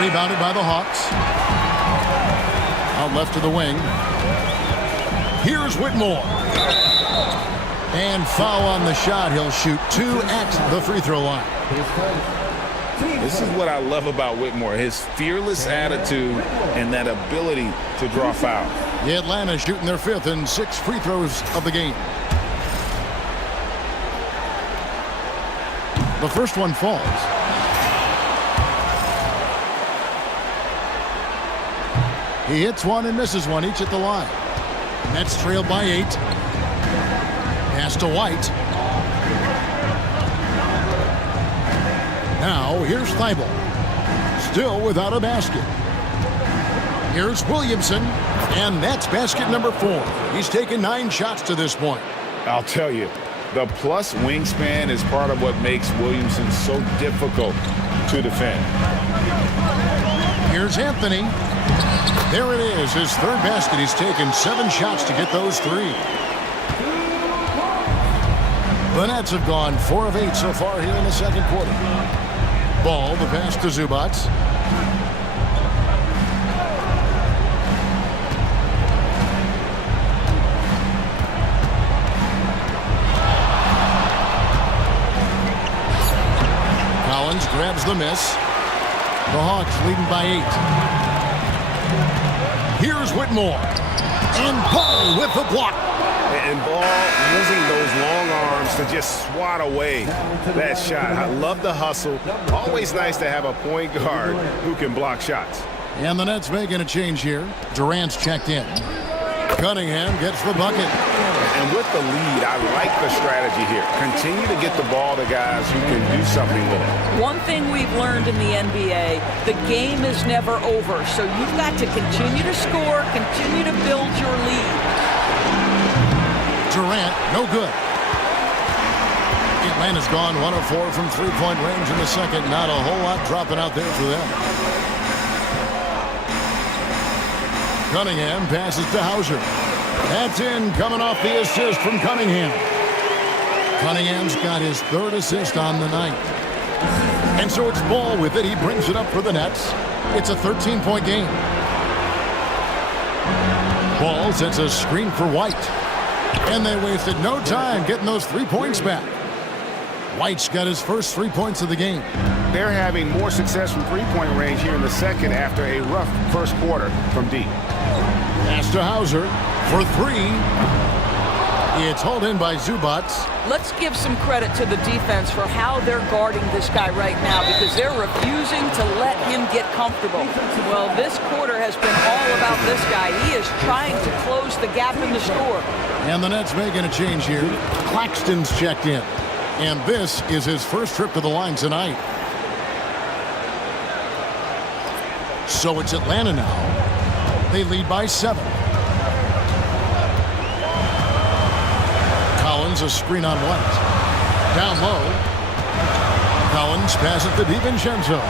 Rebounded by the Hawks. Out left to the wing. Here's Whitmore. And foul on the shot. He'll shoot 2 at the free throw line. This is what I love about Whitmore, his fearless attitude and that ability to draw fouls. The Atlanta shooting their 5th and 6 free throws of the game. The first one falls. He hits one and misses one, each at the line. Nets trail by 8. Pass to White. Now here's Thibault. Still without a basket. Here's Williamson. And that's basket number 4. He's taken 9 shots to this point. I'll tell you, the plus wingspan is part of what makes Williamson so difficult to defend. Here's Anthony. There it is, his 3rd basket. He's taken 7 shots to get those 3. The Nets have gone 4 of 8 so far here in the second quarter. Ball, the pass to Zubac. Collins grabs the miss. The Hawks leading by 8. Here's Whitmore. And Ball with the block. And Ball using those long arms to just swat away that shot. I love the hustle. Always nice to have a point guard who can block shots. And the Nets making a change here. Durant's checked in. Cunningham gets the bucket. And with the lead, I like the strategy here. Continue to get the ball to guys who can do something with it. One thing we've learned in the NBA, the game is never over. So you've got to continue to score, continue to build your lead. Durant, no good. Atlanta's gone 1 of 4 from three-point range in the second. Not a whole lot dropping out there for them. Cunningham passes to Hauser. That's in, coming off the assist from Cunningham. Cunningham's got his 3rd assist on the night. And so it's Ball with it. He brings it up for the Nets. It's a 13-point game. Ball sets a screen for White. And they wasted no time getting those 3 points back. White's got his first 3 points of the game. They're having more success from three-point range here in the second after a rough first quarter from deep. Pass to Hauser for 3. It's hauled in by Zubac. Let's give some credit to the defense for how they're guarding this guy right now because they're refusing to let him get comfortable. Well, this quarter has been all about this guy. He is trying to close the gap in the score. And the Nets making a change here. Claxton's checked in. And this is his first trip to the line tonight. So it's Atlanta now. They lead by 7. Collins, a screen on White. Down low. Collins passes to DiVincenzo.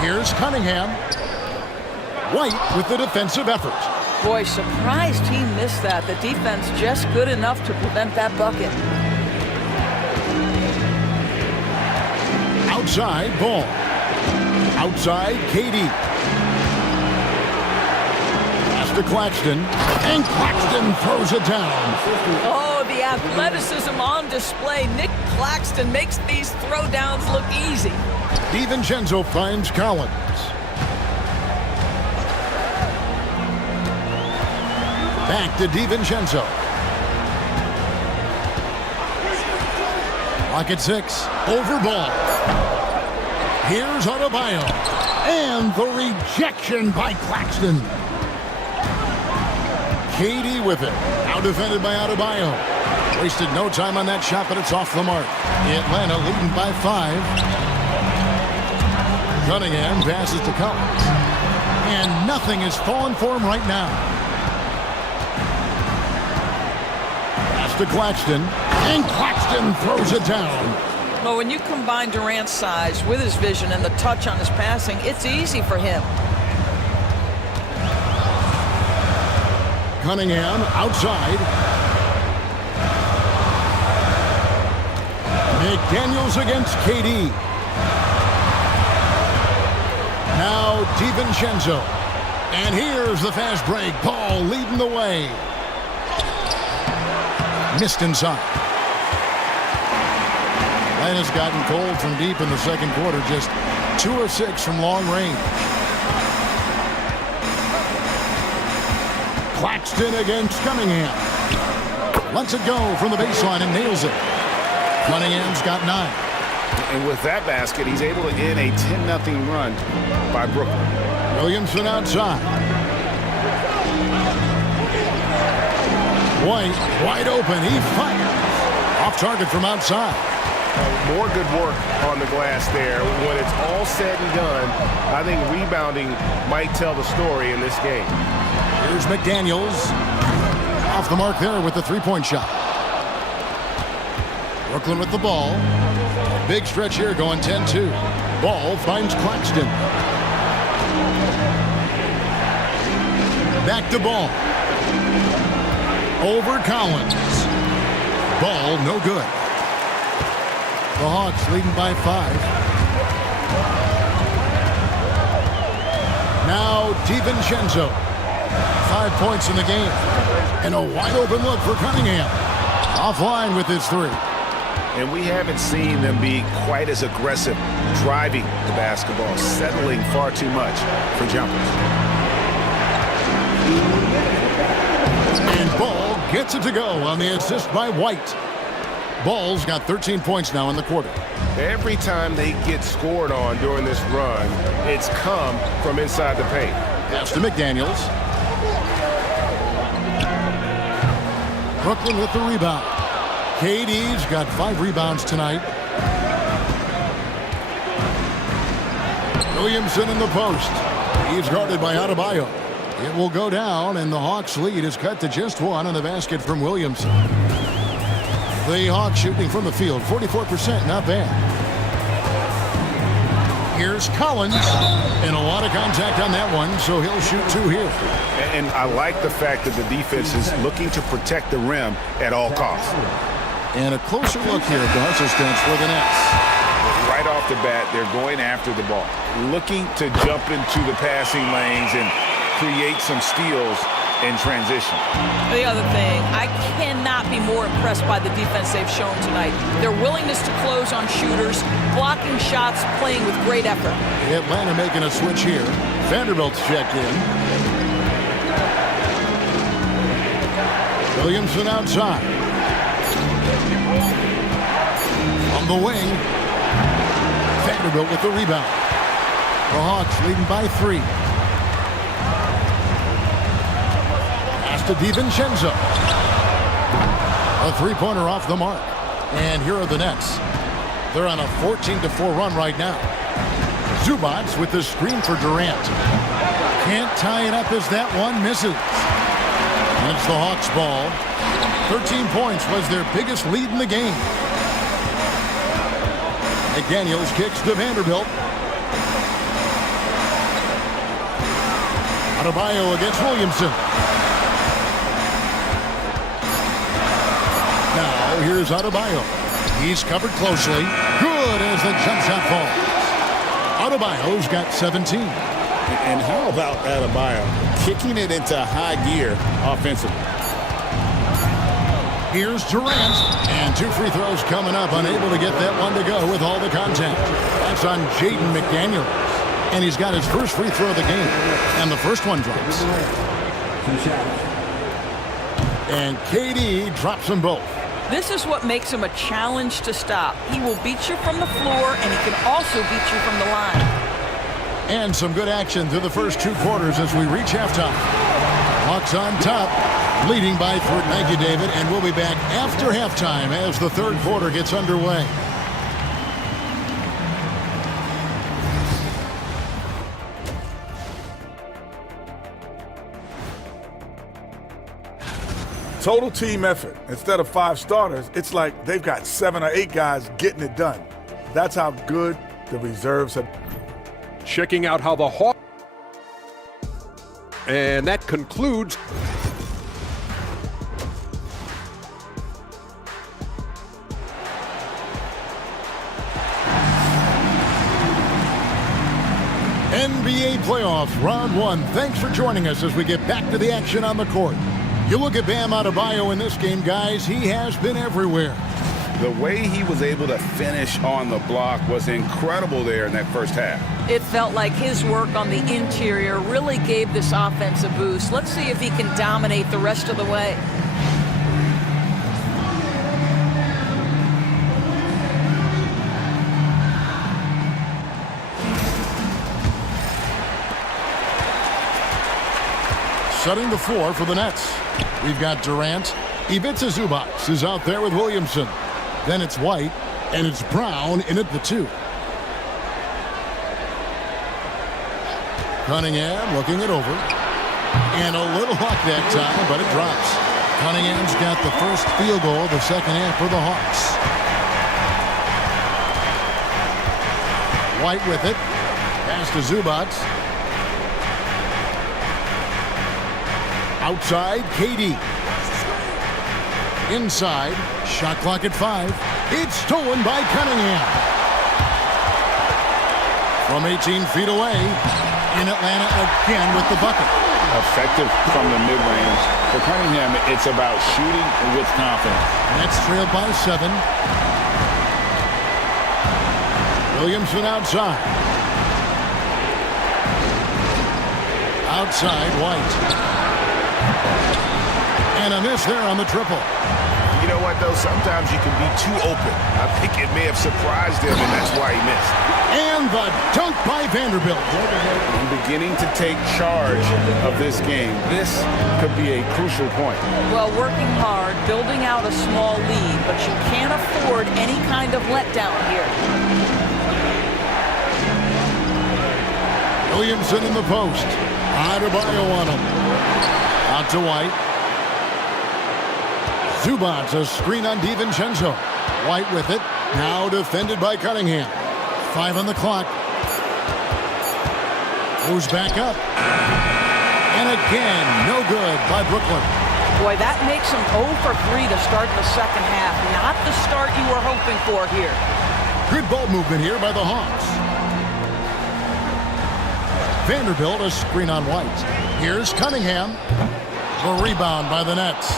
Here's Cunningham. White with the defensive effort. Boy, surprised he missed that. The defense just good enough to prevent that bucket. Outside, Ball. Outside, KD. Pass to Claxton. And Claxton throws it down. Oh, the athleticism on display. Nick Claxton makes these throwdowns look easy. DiVincenzo finds Collins. Back to DiVincenzo. Lock at 6. Over Ball. Here's Adebayo. And the rejection by Claxton. KD with it. Now defended by Adebayo. Wasted no time on that shot, but it's off the mark. Atlanta leading by 5. Cunningham passes to Collins. And nothing is falling for him right now. Pass to Claxton. And Claxton throws it down. Well, when you combine Durant's size with his vision and the touch on his passing, it's easy for him. Cunningham outside. McDaniels against KD. Now DiVincenzo. And here's the fast break. Ball leading the way. Missed inside. Light has gotten cold from deep in the second quarter. Just 2 of 6 from long range. Claxton against Cunningham. Lets it go from the baseline and nails it. Cunningham's got 9. And with that basket, he's able to end a 10-0 run by Brooklyn. Williamson outside. White wide open. He fires. Off target from outside. More good work on the glass there. When it's all said and done, I think rebounding might tell the story in this game. Here's McDaniels. Off the mark there with the three-point shot. Brooklyn with the ball. Big stretch here going 10-2. Ball finds Claxton. Back to Ball. Over Collins. Ball no good. The Hawks leading by 5. Now DiVincenzo. 5 points in the game. And a wide open look for Cunningham. Offline with his 3. And we haven't seen them be quite as aggressive driving the basketball, settling far too much for jumpers. And Ball gets it to go on the assist by White. Ball's got 13 points now in the quarter. Every time they get scored on during this run, it's come from inside the paint. Pass to McDaniels. Brooklyn with the rebound. KD's got 5 rebounds tonight. Williamson in the post. He's guarded by Adebayo. It will go down, and the Hawks' lead is cut to just 1 on the basket from Williamson. The Hawks shooting from the field, 44%, not bad. Here's Collins, and a lot of contact on that one, so he'll shoot 2 here. And I like the fact that the defense is looking to protect the rim at all costs. And a closer look here at the Hustle bench for the Nets. Right off the bat, they're going after the ball, looking to jump into the passing lanes and create some steals in transition. The other thing, I cannot be more impressed by the defense they've shown tonight. Their willingness to close on shooters, blocking shots, playing with great effort. Atlanta making a switch here. Vanderbilt's checked in. Williamson outside. On the wing. Vanderbilt with the rebound. The Hawks leading by 3. To DiVincenzo. A 3-pointer off the mark. And here are the Nets. They're on a 14-4 run right now. Zubac with the screen for Durant. Can't tie it up as that one misses. That's the Hawks ball. 13 points was their biggest lead in the game. McDaniels kicks to Vanderbilt. Adebayo against Williamson. Now here's Adebayo. He's covered closely. Good as the jump shot falls. Adebayo's got 17. And how about Adebayo kicking it into high gear offensively? Here's Durant. And 2 free throws coming up. Unable to get that one to go with all the contact. That's on Jaden McDaniels. And he's got his first free throw of the game. And the first one drops. And KD drops them both. This is what makes him a challenge to stop. He will beat you from the floor, and he can also beat you from the line. And some good action through the first 2 quarters as we reach halftime. Hawks on top, leading by 3. Thank you, David. And we'll be back after halftime as the third quarter gets underway. Total team effort. Instead of 5 starters, it's like they've got 7 or 8 guys getting it done. That's how good the reserves have. Checking out how the Hawks. And that concludes. NBA Playoffs, round one. Thanks for joining us as we get back to the action on the court. You look at Bam Adebayo in this game, guys, he has been everywhere. The way he was able to finish on the block was incredible there in that first half. It felt like his work on the interior really gave this offense a boost. Let's see if he can dominate the rest of the way. Setting the floor for the Nets. We've got Durant. Ivica Zubac is out there with Williamson. Then it's White, and it's Brown in at the 2. Cunningham looking it over. And a little luck that time, but it drops. Cunningham's got the first field goal of the second half for the Hawks. White with it. Pass to Zubac. Outside, KD. Inside, shot clock at 5. It's stolen by Cunningham. From 18 feet away, in Atlanta again with the bucket. Effective from the mid-range. For Cunningham, it's about shooting with confidence. Nets trailed by 7. Williamson outside. Outside, White. And a miss there on the triple. You know what, though? Sometimes you can be too open. I think it may have surprised him, and that's why he missed. And the dunk by Vanderbilt. And beginning to take charge of this game. This could be a crucial point. Well, working hard, building out a small lead, but you can't afford any kind of letdown here. Williamson in the post. Adebayo on him. Out to White. Zubac, a screen on DiVincenzo. White with it. Now defended by Cunningham. 5 on the clock. Moves back up. And again, no good by Brooklyn. Boy, that makes him 0 for 3 to start the second half. Not the start you were hoping for here. Good ball movement here by the Hawks. Vanderbilt, a screen on White. Here's Cunningham. The rebound by the Nets.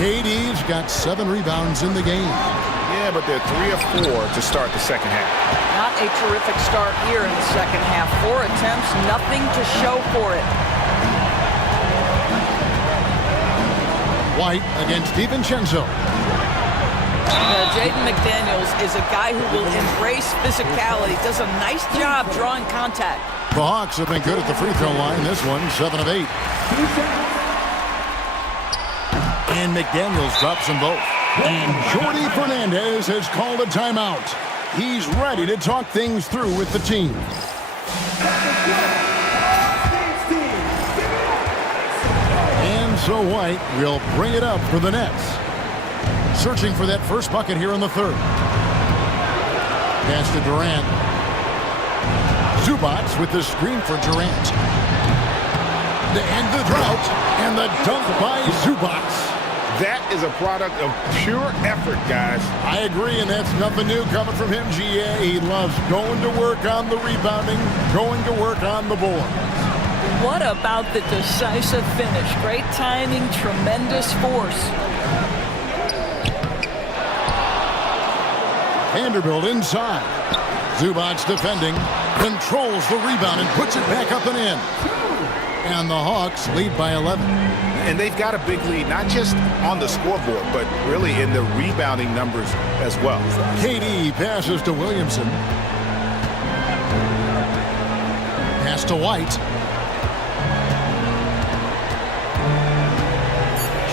KD's got 7 rebounds in the game. Yeah, but they're 3 of 4 to start the second half. Not a terrific start here in the second half. 4 attempts, nothing to show for it. White against DiVincenzo. Jaden McDaniels is a guy who will embrace physicality. Does a nice job drawing contact. The Hawks have been good at the free throw line. This one, 7 of 8. And McDaniels drops them both. And Jordi Fernandez has called a timeout. He's ready to talk things through with the team. And so White will bring it up for the Nets. Searching for that first bucket here in the third. Pass to Durant. Zubac with the screen for Durant. To end the drought. And the dunk by Zubac. That is a product of pure effort, guys. I agree, and that's nothing new coming from him, GA. He loves going to work on the rebounding, going to work on the board. What about the decisive finish? Great timing, tremendous force. Vanderbilt inside. Zubac defending, controls the rebound and puts it back up and in. And the Hawks lead by 11. And they've got a big lead, not just on the scoreboard, but really in the rebounding numbers as well. KD passes to Williamson. Pass to White.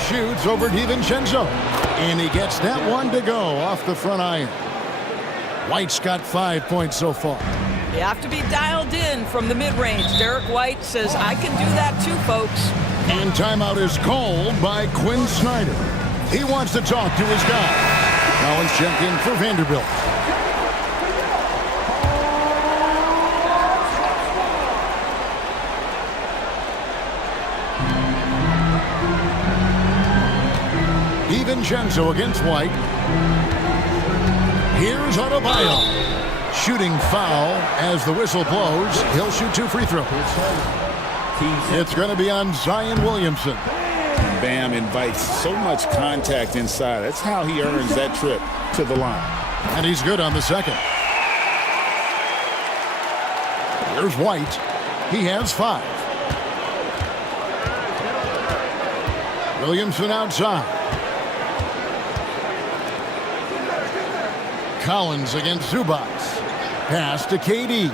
Shoots over DiVincenzo. And he gets that one to go off the front iron. White's got 5 points so far. You have to be dialed in from the mid-range. Derek White says, I can do that too, folks. And timeout is called by Quinn Snyder. He wants to talk to his guy. Now let's check in for Vanderbilt. DiVincenzo against White. Here's Adebayo. Shooting foul as the whistle blows. He'll shoot 2 free throws. It's going to be on Zion Williamson. Bam invites so much contact inside. That's how he earns that trip to the line. And he's good on the second. Here's White. He has 5. Williamson outside. Collins against Zubac. Pass to KD.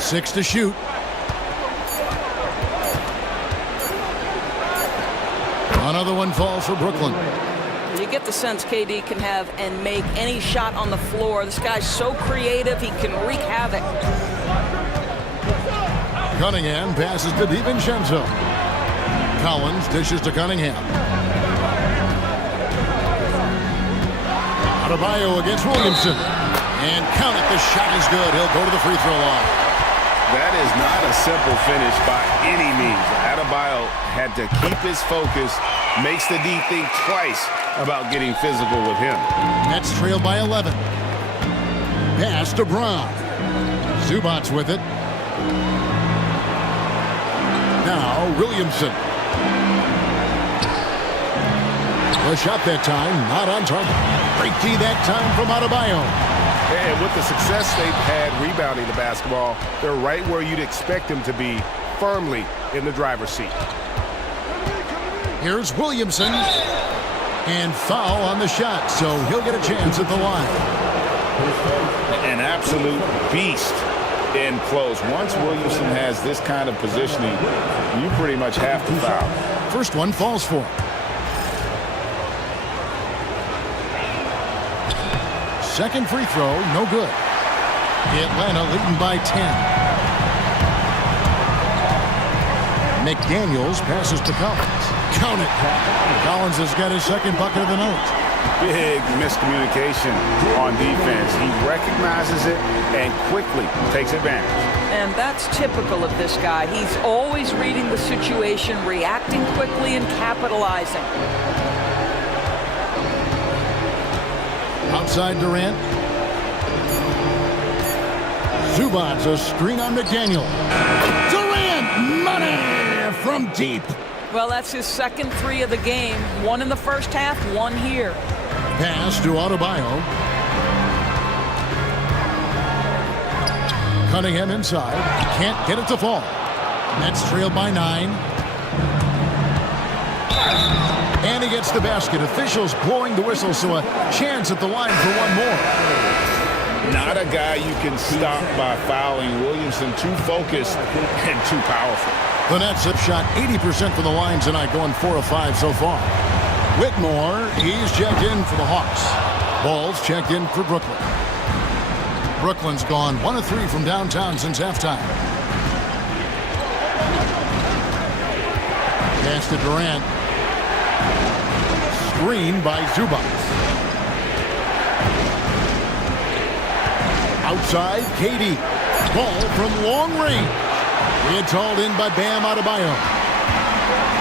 6 to shoot. Another one falls for Brooklyn. You get the sense KD can have and make any shot on the floor. This guy's so creative, he can wreak havoc. Cunningham passes to DiVincenzo. Collins dishes to Cunningham. Adebayo against Williamson. And count it, the shot is good. He'll go to the free throw line. That is not a simple finish by any means. Adebayo had to keep his focus, makes the D think twice about getting physical with him. Nets trail by 11. Pass to Brown. Zubac with it. Now Williamson. The shot that time, not on target. Great D that time from Adebayo. And with the success they've had rebounding the basketball, they're right where you'd expect them to be, firmly in the driver's seat. Here's Williamson. And foul on the shot, so he'll get a chance at the line. An absolute beast in close. Once Williamson has this kind of positioning, you pretty much have to foul. First one falls for him. Second free throw, no good. Atlanta leading by 10. McDaniels passes to Collins. Count it. Collins has got his second bucket of the night. Big miscommunication on defense. He recognizes it and quickly takes advantage. And that's typical of this guy. He's always reading the situation, reacting quickly, and capitalizing. Outside Durant. Zubac, a screen on McDaniel. Durant, money from deep. Well, that's his second 3 of the game. 1 in the first half, 1 here. Pass to Adebayo. Cunningham inside. Can't get it to fall. Nets trailed by 9. And he gets the basket. Officials blowing the whistle, so a chance at the line for one more. Not a guy you can stop by fouling. Williamson too focused and too powerful. The Nets have shot 80% from the line tonight, going 4 of 5 so far. Whitmore, he's checked in for the Hawks. Ball's checked in for Brooklyn. Brooklyn's gone 1 of 3 from downtown since halftime. Pass to Durant. Screen by Zubac. Outside, KD. Ball from long range. It's hauled in by Bam Adebayo.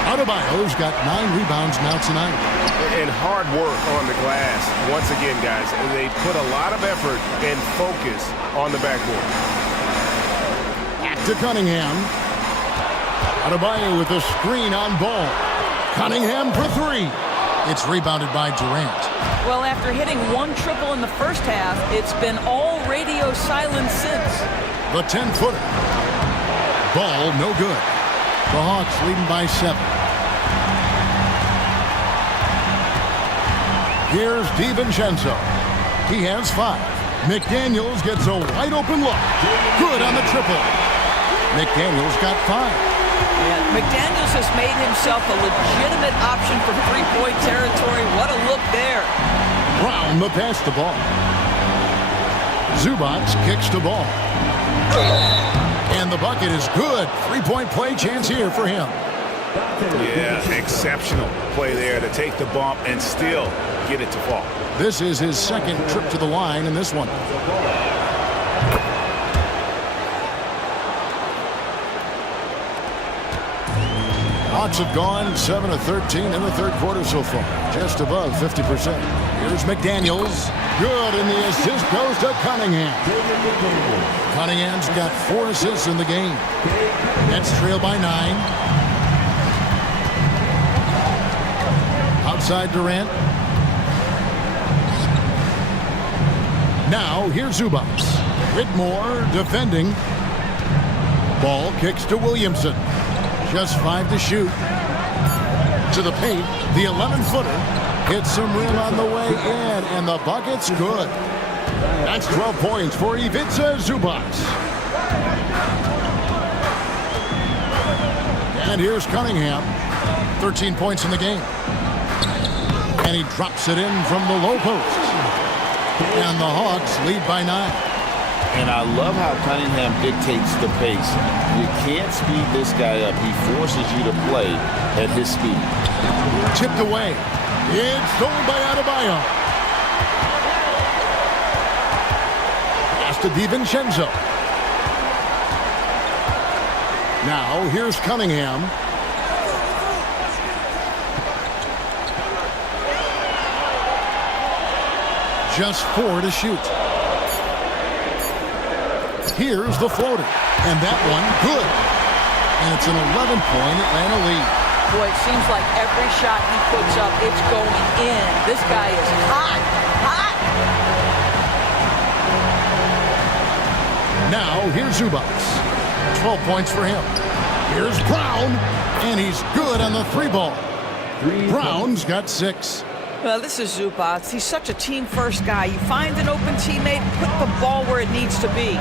Adebayo's got 9 rebounds now tonight. And hard work on the glass. Once again, guys, they put a lot of effort and focus on the backboard. Back to Cunningham. Adebayo with a screen on Ball. Cunningham for 3. It's rebounded by Durant. Well, after hitting 1 triple in the first half, it's been all radio silence since. The 10-footer. Ball no good. The Hawks leading by 7. Here's DiVincenzo. He has 5. McDaniels gets a wide open look. Good on the triple. McDaniels got 5. Yeah, McDaniels has made himself a legitimate option for three-point territory. What a look there. Brown the pass the ball. Zubac kicks the ball. And the bucket is good. 3-point play chance here for him. Yeah, exceptional play there to take the bump and still get it to fall. This is his second trip to the line in this one. Hawks have gone 7 of 13 in the third quarter so far, just above 50%. Here's McDaniels. Good, and the assist goes to Cunningham. Cunningham's got 4 assists in the game. Nets trail by 9. Outside Durant. Now here's Zubats. Whitmore defending. Ball kicks to Williamson. Just 5 to shoot. To the paint. The 11-footer hits some rim on the way in, and the bucket's good. That's 12 points for Ivica Zubats. And here's Cunningham. 13 points in the game. And he drops it in from the low post. And the Hawks lead by 9. And I love how Cunningham dictates the pace. You can't speed this guy up. He forces you to play at his speed. Tipped away. It's stolen by Adebayo. Pass to DiVincenzo. Now here's Cunningham. Just 4 to shoot. Here's the floater. And that one, good. And it's an 11-point Atlanta lead. Boy, it seems like every shot he puts up, it's going in. This guy is hot. Hot. Now, here's Zubats. 12 points for him. Here's Brown. And he's good on the 3-ball. Brown's got 6. Well, this is Zubats. He's such a team-first guy. You find an open teammate, put the ball where it needs to be.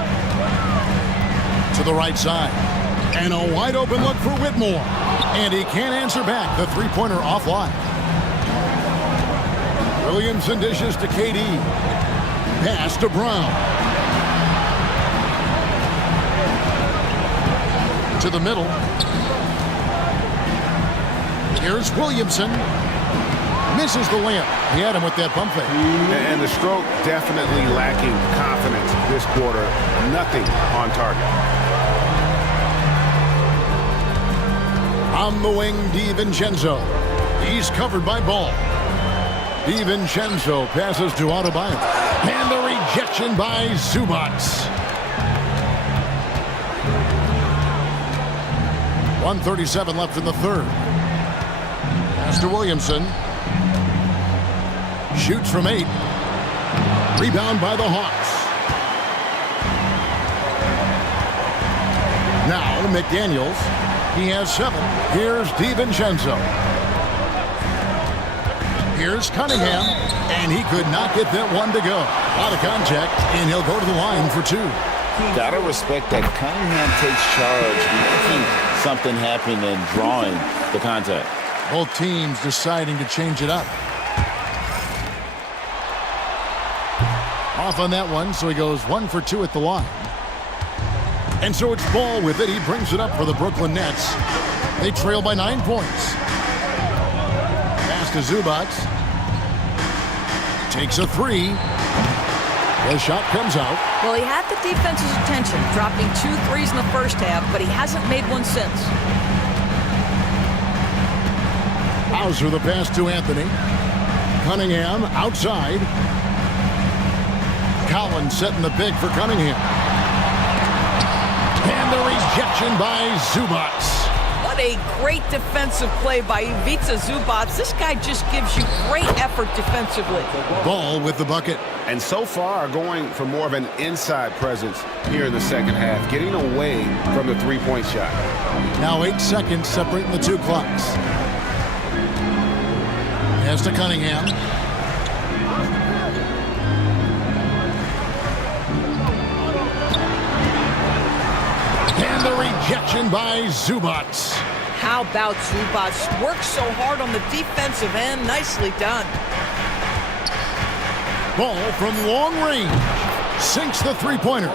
To the right side. And a wide-open look for Whitmore. And he can't answer back. The three-pointer offline. Williamson dishes to KD. Pass to Brown. To the middle. Here's Williamson. Misses the layup. He had him with that bump fake. And the stroke definitely lacking confidence this quarter. Nothing on target. On the wing, DiVincenzo. He's covered by Ball. DiVincenzo passes to Adebayo. And the rejection by Zubats. 1:37 left in the third. Pass to Williamson. Shoots from 8. Rebound by the Hawks. Now McDaniels. He has 7. Here's DiVincenzo. Here's Cunningham. And he could not get that one to go. Out of contact, and he'll go to the line for 2. Gotta respect that Cunningham takes charge, making something happen and drawing the contact. Both teams deciding to change it up. Off on that one, so he goes 1 for 2 at the line. And so it's Ball with it. He brings it up for the Brooklyn Nets. They trail by 9 points. Pass to Zubats. Takes a 3. The shot comes out. Well, he had the defense's attention, dropping 2 threes in the first half, but he hasn't made one since. Hauser the pass to Anthony. Cunningham outside. Collins setting the big for Cunningham. And the rejection by Zubats. What a great defensive play by Ivica Zubats. This guy just gives you great effort defensively. Ball with the bucket. And so far going for more of an inside presence here in the second half, getting away from the three-point shot. Now 8 seconds separating the 2 clocks. Pass to Cunningham. And the rejection by Zubats. How about Zubats? Works so hard on the defensive end. Nicely done. Ball from long range. Sinks the three-pointer.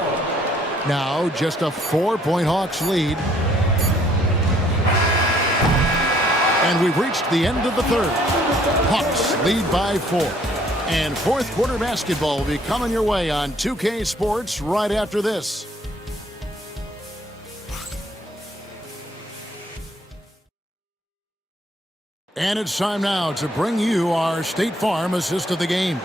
Now just a 4-point Hawks lead. And we've reached the end of the third. Hawks lead by 4. And fourth quarter basketball will be coming your way on 2K Sports right after this. And it's time now to bring you our State Farm assist of the game.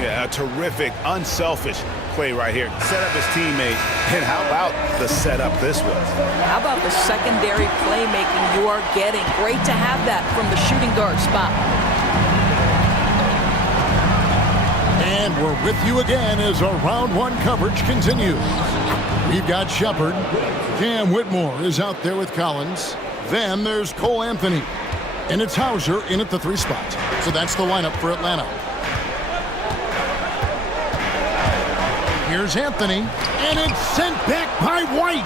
Yeah, a terrific, unselfish play right here. Set up his teammate. And how about the setup this was? How about the secondary playmaking you are getting? Great to have that from the shooting guard spot. And we're with you again as our round one coverage continues. We've got Shepard. Cam Whitmore is out there with Collins. Then there's Cole Anthony. And it's Hauser in at the 3 spot. So that's the lineup for Atlanta. Here's Anthony. And it's sent back by White.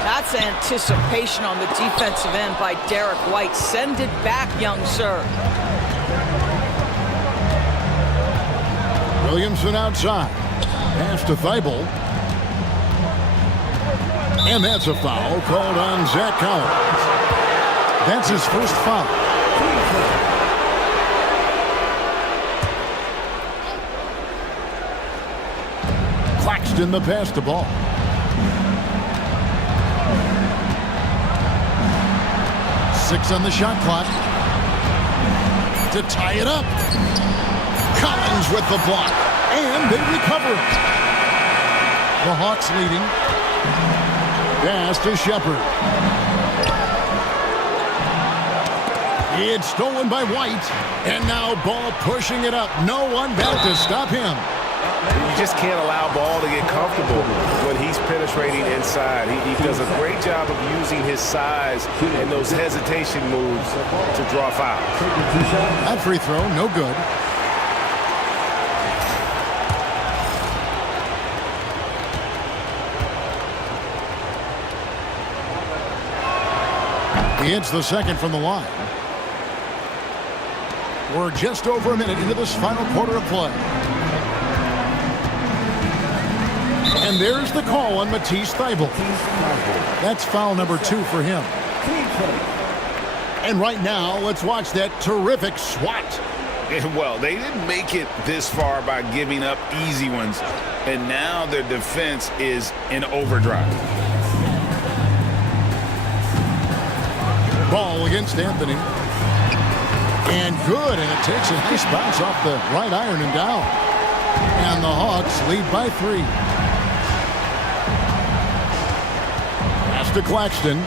That's anticipation on the defensive end by Derek White. Send it back, young sir. Williamson outside. Pass to Thibault. And that's a foul called on Zach Collins. That's his first foul. Claxton the pass to ball. Six on the shot clock. To tie it up. Collins with the block. And they recover it. The Hawks leading. Pass to Shepard. It's stolen by White. And now Ball pushing it up. No one back to stop him. You just can't allow Ball to get comfortable when he's penetrating inside. He does a great job of using his size and those hesitation moves to draw fouls. That free throw, no good. He hits the second from the line. We're just over a minute into this final quarter of play. And there's the call on Matisse Thybulle. That's foul number 2 for him. And right now, let's watch that terrific swat. And well, they didn't make it this far by giving up easy ones. And now their defense is in overdrive. Ball against Anthony. And good, and it takes a nice bounce off the right iron and down. And the Hawks lead by 3. Pass to Claxton.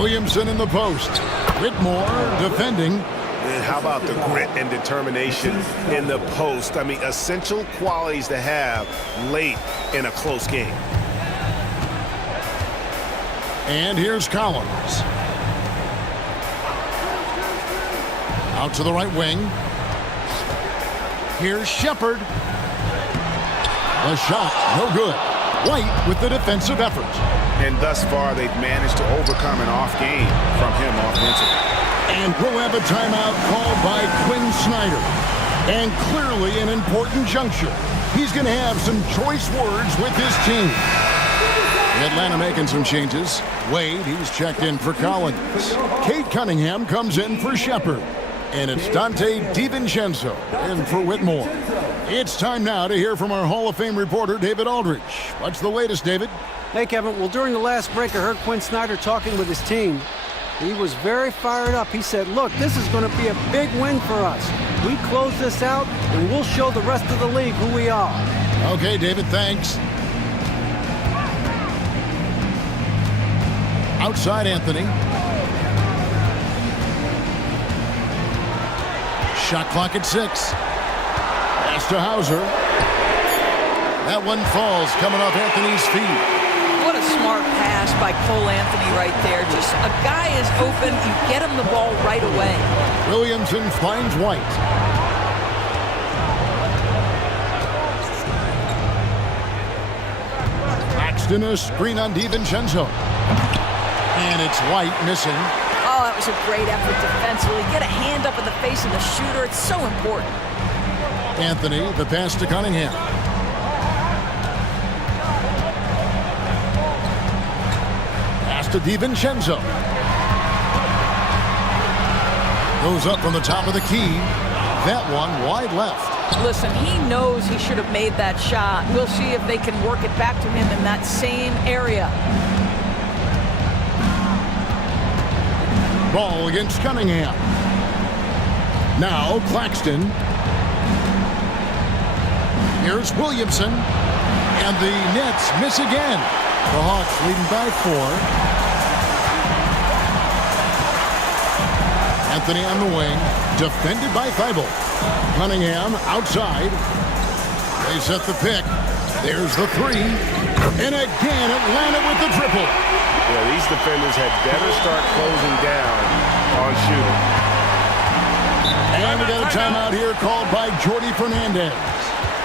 Williamson in the post. Whitmore defending. And how about the grit and determination in the post? I mean, essential qualities to have late in a close game. And here's Collins. Out to the right wing. Here's Shepard. The shot, no good. White with the defensive effort. And thus far, they've managed to overcome an off game from him offensively. And we'll have a timeout called by Quinn Snyder. And clearly an important juncture. He's going to have some choice words with his team. Atlanta making some changes. Wade, he's checked in for Collins. Kate Cunningham comes in for Shepard. And it's Dante DiVincenzo in for Whitmore. It's time now to hear from our Hall of Fame reporter, David Aldridge. What's the latest, David? Hey, Kevin. Well, during the last break, I heard Quinn Snyder talking with his team. He was very fired up. He said, look, this is going to be a big win for us. We close this out, and we'll show the rest of the league who we are. Okay, David, thanks. Outside Anthony. Shot clock at 6. Pass to Hauser. That one falls coming off Anthony's feet. What a smart pass by Cole Anthony right there. Just a guy is open, you get him the ball right away. Williamson finds White. Claxton a screen on DiVincenzo. And it's White missing. Oh, that was a great effort defensively. Get a hand up in the face of the shooter. It's so important. Anthony, the pass to Cunningham. Pass to DiVincenzo. Goes up from the top of the key. That one wide left. Listen, he knows he should have made that shot. We'll see if they can work it back to him in that same area. Ball against Cunningham. Now Claxton. Here's Williamson. And the Nets miss again. The Hawks leading by 4. Anthony on the wing, defended by Thibault. Cunningham outside. They set the pick. There's the 3. And again, Atlanta with the triple. Yeah, these defenders had better start closing down on shooting. And we got a timeout here called by Jordy Fernandez.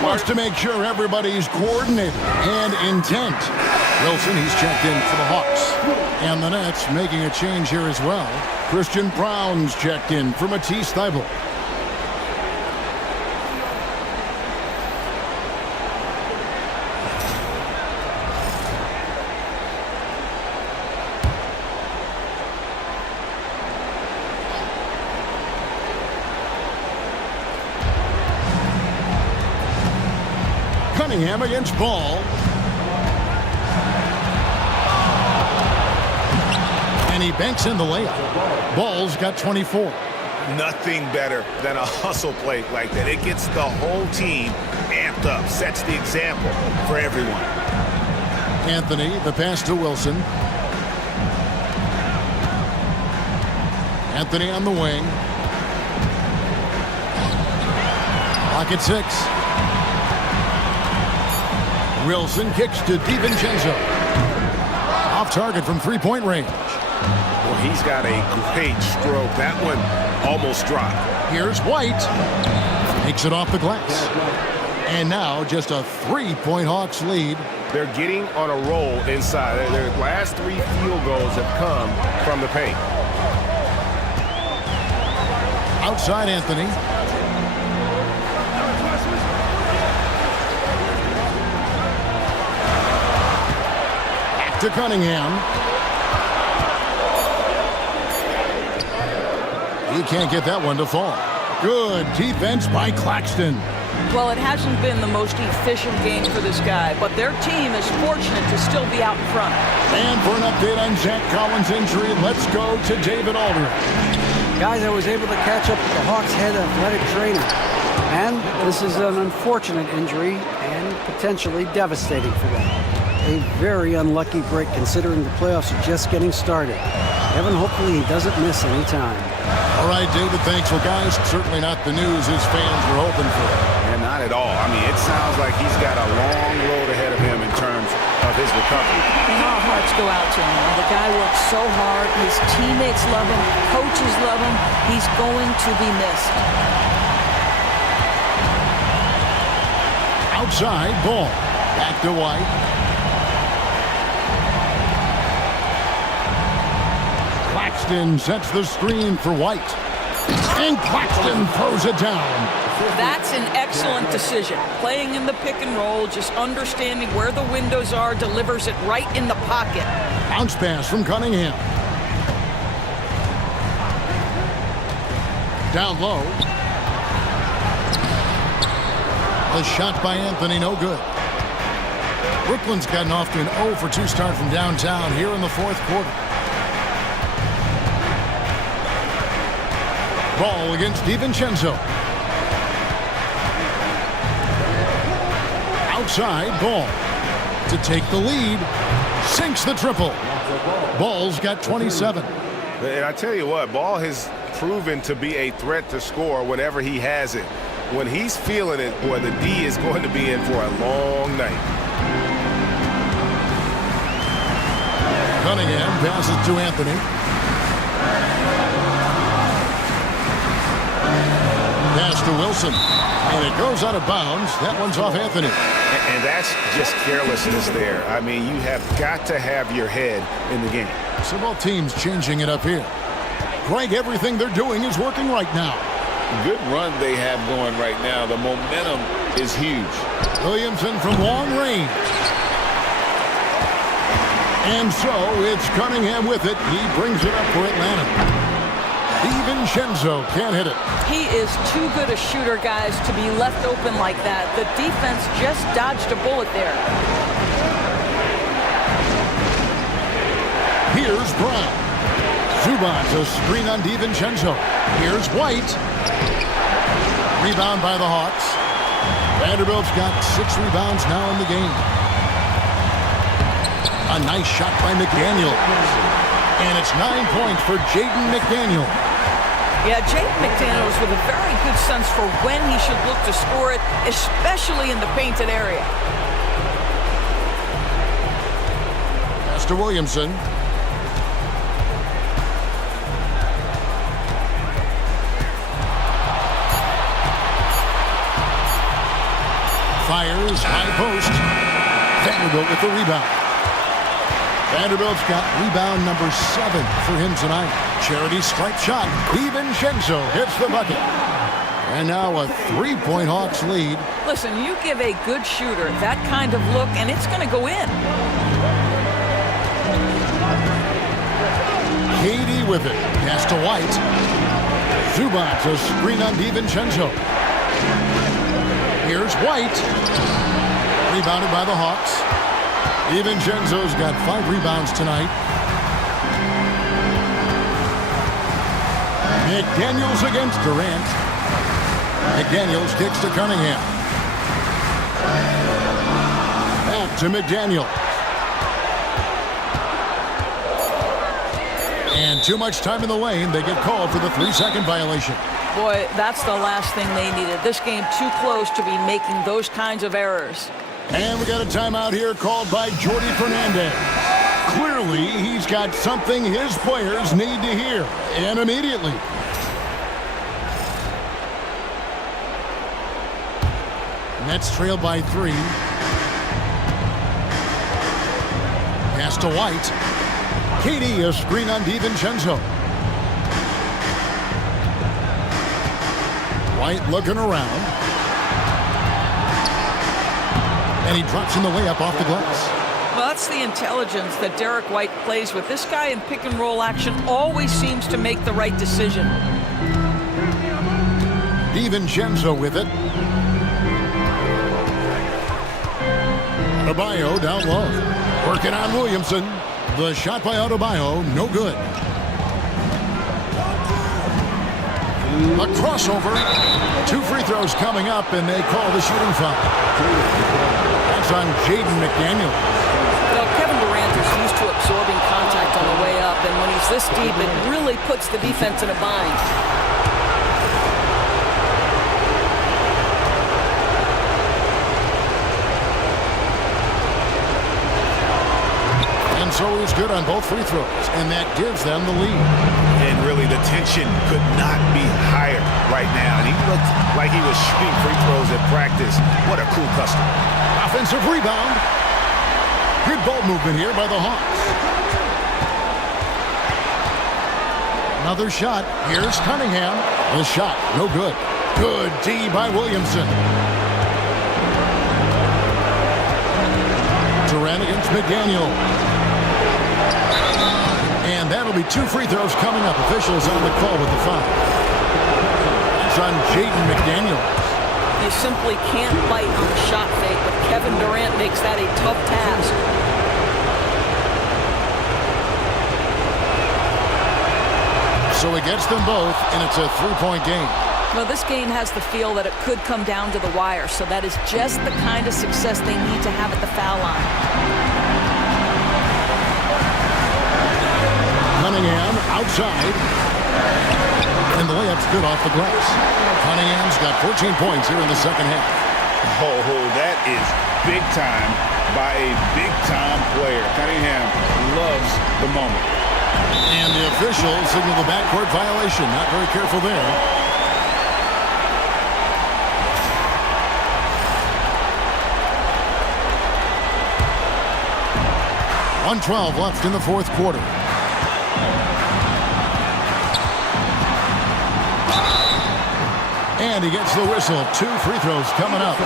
Wants to make sure everybody's coordinated and intent. Wilson, he's checked in for the Hawks. And the Nets making a change here as well. Christian Brown's checked in for Matisse Thybulle. Cunningham against Ball. And he banks in the layup. Ball's got 24. Nothing better than a hustle play like that. It gets the whole team amped up, sets the example for everyone. Anthony, the pass to Wilson. Anthony on the wing. Clock at 6. Wilson kicks to DiVincenzo. Off target from three-point range. Well, he's got a great stroke. That one almost dropped. Here's White. Takes it off the glass. And now just a 3-point Hawks lead. They're getting on a roll inside. Their last 3 field goals have come from the paint. Outside Anthony. Back to Cunningham. He can't get that one to fall. Good defense by Claxton. Well, it hasn't been the most efficient game for this guy, but their team is fortunate to still be out in front. And for an update on Zach Collins' injury, let's go to David Aldridge. Guys, I was able to catch up with the Hawks head athletic trainer. And this is an unfortunate injury and potentially devastating for them. A very unlucky break considering the playoffs are just getting started. Evan, hopefully he doesn't miss any time. All right, David, thanks. Well, guys, certainly not the news his fans were hoping for. And not at all. I mean, it sounds like he's got a long road ahead of him in terms of his recovery. And our hearts go out to him. The guy works so hard. His teammates love him. Coaches love him. He's going to be missed. Outside, Ball. Back to White. Claxton sets the screen for White. And Claxton throws it down. That's an excellent decision. Playing in the pick and roll, just understanding where the windows are, delivers it right in the pocket. Bounce pass from Cunningham. Down low. The shot by Anthony, no good. Brooklyn's gotten off to an 0 for 2 start from downtown here in the 4th quarter. Ball against DiVincenzo. Outside, Ball to take the lead. Sinks the triple. Ball's got 27. And I tell you what, Ball has proven to be a threat to score whenever he has it. When he's feeling it, boy, the D is going to be in for a long night. Cunningham passes to Anthony. Pass to Wilson. And it goes out of bounds. That one's off Anthony. And that's just carelessness there. I mean, you have got to have your head in the game. So both teams changing it up here. Greg, everything they're doing is working right now. Good run they have going right now. The momentum is huge. Williamson from long range. And so it's Cunningham with it. He brings it up for Atlanta. DiVincenzo can't hit it. He is too good a shooter, guys, to be left open like that. The defense just dodged a bullet there. Here's Brown. Zubats, a screen on DiVincenzo. Here's White. Rebound by the Hawks. Vanderbilt's got 6 rebounds now in the game. A nice shot by McDaniel. And it's 9 points for Jaden McDaniel. Yeah, Jaden McDaniels with a very good sense for when he should look to score it, especially in the painted area. Pass to Williamson. Fires, high post. Vanderbilt with the rebound. Vanderbilt's got rebound number 7 for him tonight. Charity stripe shot. DiVincenzo hits the bucket. And now a 3-point Hawks lead. Listen, you give a good shooter that kind of look, and it's going to go in. Katie with it. Pass to White. Zubats, a screen on DiVincenzo. Here's White. Rebounded by the Hawks. DiVincenzo's got 5 rebounds tonight. McDaniels against Durant. McDaniels kicks to Cunningham. Back to McDaniels. And too much time in the lane. They get called for the 3-second violation. Boy, that's the last thing they needed. This game too close to be making those kinds of errors. And we got a timeout here called by Jordy Fernandez. Clearly, he's got something his players need to hear, and immediately. Nets trail by 3. Pass to White. Katie, a screen on DiVincenzo. White looking around. And he drops in the layup off the glass. Well, that's the intelligence that Derek White plays with. This guy in pick and roll action always seems to make the right decision. DiVincenzo with it. Adebayo down low. Working on Williamson. The shot by Adebayo, no good. A crossover. 2 free throws coming up, and they call the shooting foul. That's on Jaden McDaniel. Well, Kevin Durant is used to absorbing contact on the way up, and when he's this deep, it really puts the defense in a bind. And so he's good on both free throws, and that gives them the lead. And really, the tension could not be higher right now. And he looked like he was shooting free throws at practice. What a cool customer. Offensive rebound. Good ball movement here by the Hawks. Another shot. Here's Cunningham. The shot, no good. Good D by Williamson. Durant against McDaniel. And that'll be 2 free throws coming up. Officials on the call with the foul. It's on Jaden McDaniel. You simply can't bite on the shot fake, but Kevin Durant makes that a tough task. So he gets them both, and it's a 3-point game. Well, this game has the feel that it could come down to the wire, so that is just the kind of success they need to have at the foul line. Cunningham outside. And the layup's good off the glass. Cunningham's got 14 points here in the second half. Oh, that is big time by a big-time player. Cunningham loves the moment. And the officials signal the backcourt violation. Not very careful there. .112 left in the fourth quarter. And he gets the whistle. 2 free throws coming up.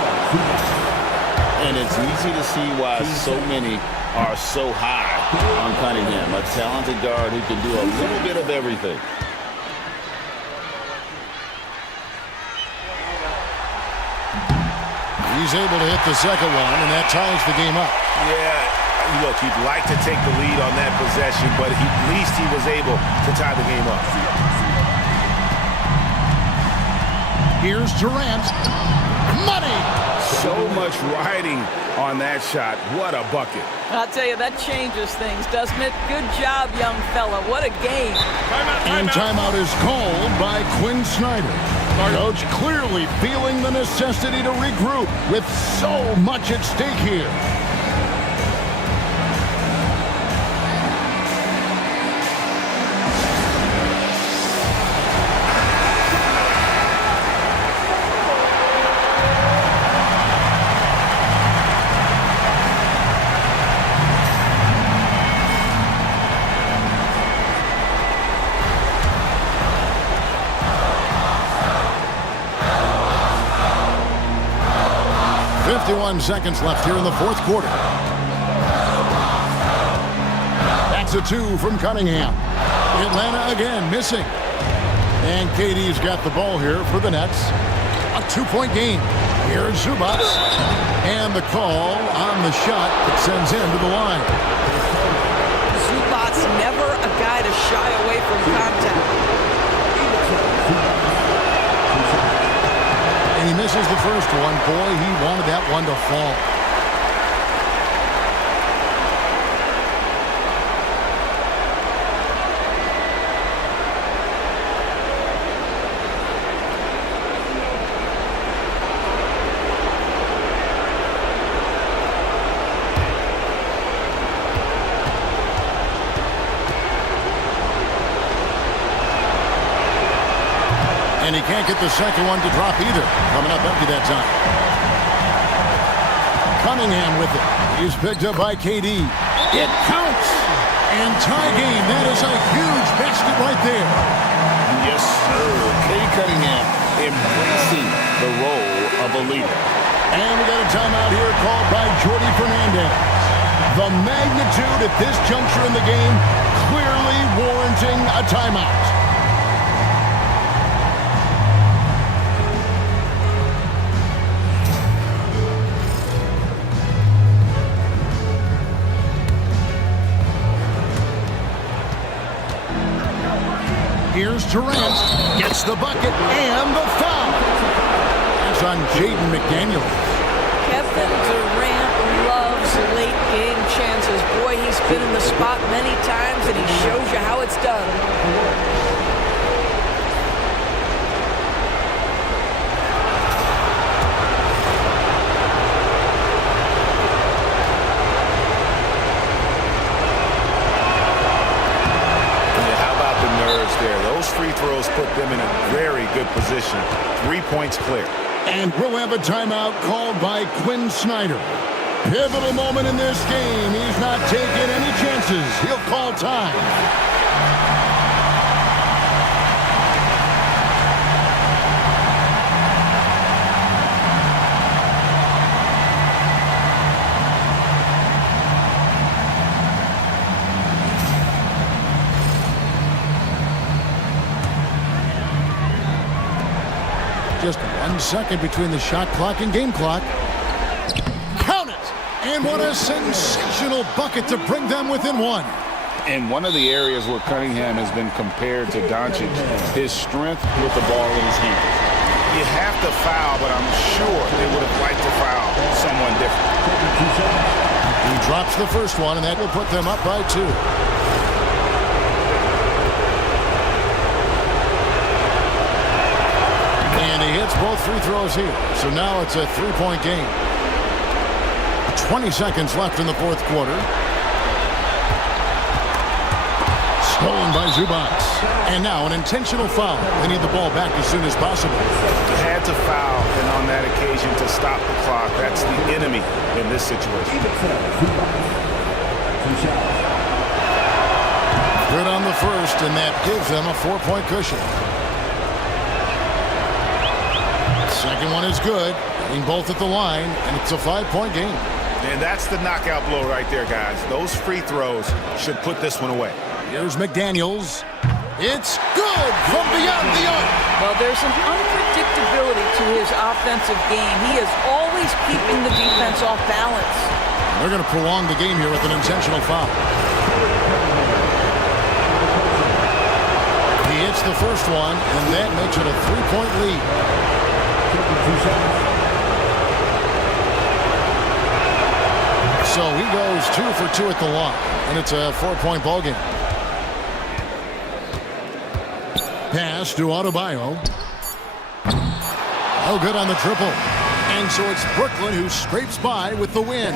And it's easy to see why so many are so high on Cunningham, a talented guard who can do a little bit of everything. He's able to hit the second one, and that ties the game up. Yeah, look, you'd like to take the lead on that possession, but at least he was able to tie the game up. Here's Durant. Money! So much riding on that shot. What a bucket. I'll tell you, that changes things, doesn't it? Good job, young fella. What a game. And timeout is called by Quinn Snyder. Coach clearly feeling the necessity to regroup with so much at stake here. Seconds left here in the fourth quarter. That's a two from Cunningham. Atlanta again missing. And KD's got the ball here for the Nets. A 2-point game. Here's Zubac. And the call on the shot that sends him to the line. Zubac's never a guy to shy away from contact. He misses the first one. Boy, he wanted that one to fall. And he can't get the second one to drop either. Coming up empty that time. Cunningham with it. He's picked up by KD. It counts. And tie game. That is a huge basket right there. Yes, sir. Cade Cunningham embracing the role of a leader. And we got a timeout here called by Jordi Fernandez. The magnitude at this juncture in the game clearly warranting a timeout. Here's Durant, gets the bucket, and the foul. That's on Jaden McDaniels. Kevin Durant loves late game chances. Boy, he's been in the spot many times, and he shows you how it's done. Those free throws put them in a very good position. 3 points clear. And we'll have a timeout called by Quinn Snyder. Pivotal moment in this game. He's not taking any chances. He'll call time. Just 1 second between the shot clock and game clock. Count it! And what a sensational bucket to bring them within one. In one of the areas where Cunningham has been compared to Doncic, his strength with the ball in his hand. You have to foul, but I'm sure they would have liked to foul someone different. He drops the first one, and that will put them up by 2. And he hits both free throws here. So now it's a 3-point game. 20 seconds left in the fourth quarter. Stolen by Zubac. And now an intentional foul. They need the ball back as soon as possible. You had to foul, and on that occasion to stop the clock. That's the enemy in this situation. Good on the first, and that gives them a 4-point cushion. Second one is good, getting both at the line, and it's a 5-point game. And that's the knockout blow right there, guys. Those free throws should put this one away. Here's McDaniels. It's good from beyond the arc. Well, there's an unpredictability to his offensive game. He is always keeping the defense off balance. They're going to prolong the game here with an intentional foul. He hits the first one, and that makes it a 3-point lead. So he goes 2 for 2 at the line, and it's a 4-point ball game. Pass to Adebayo. Oh, good on the triple. And so it's Brooklyn who scrapes by with the win.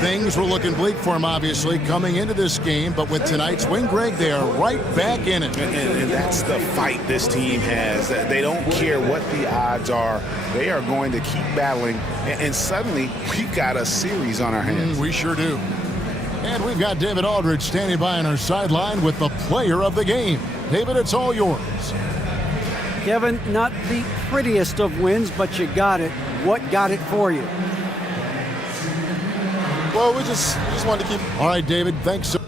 Things were looking bleak for him, obviously, coming into this game. But with tonight's win, Greg, they are right back in it. And that's the fight this team has. They don't care what the odds are. They are going to keep battling. And suddenly, we've got a series on our hands. We sure do. And we've got David Aldridge standing by on our sideline with the player of the game. David, it's all yours. Kevin, not the prettiest of wins, but you got it. What got it for you? Well, we just wanted to keep. All right, David, thanks so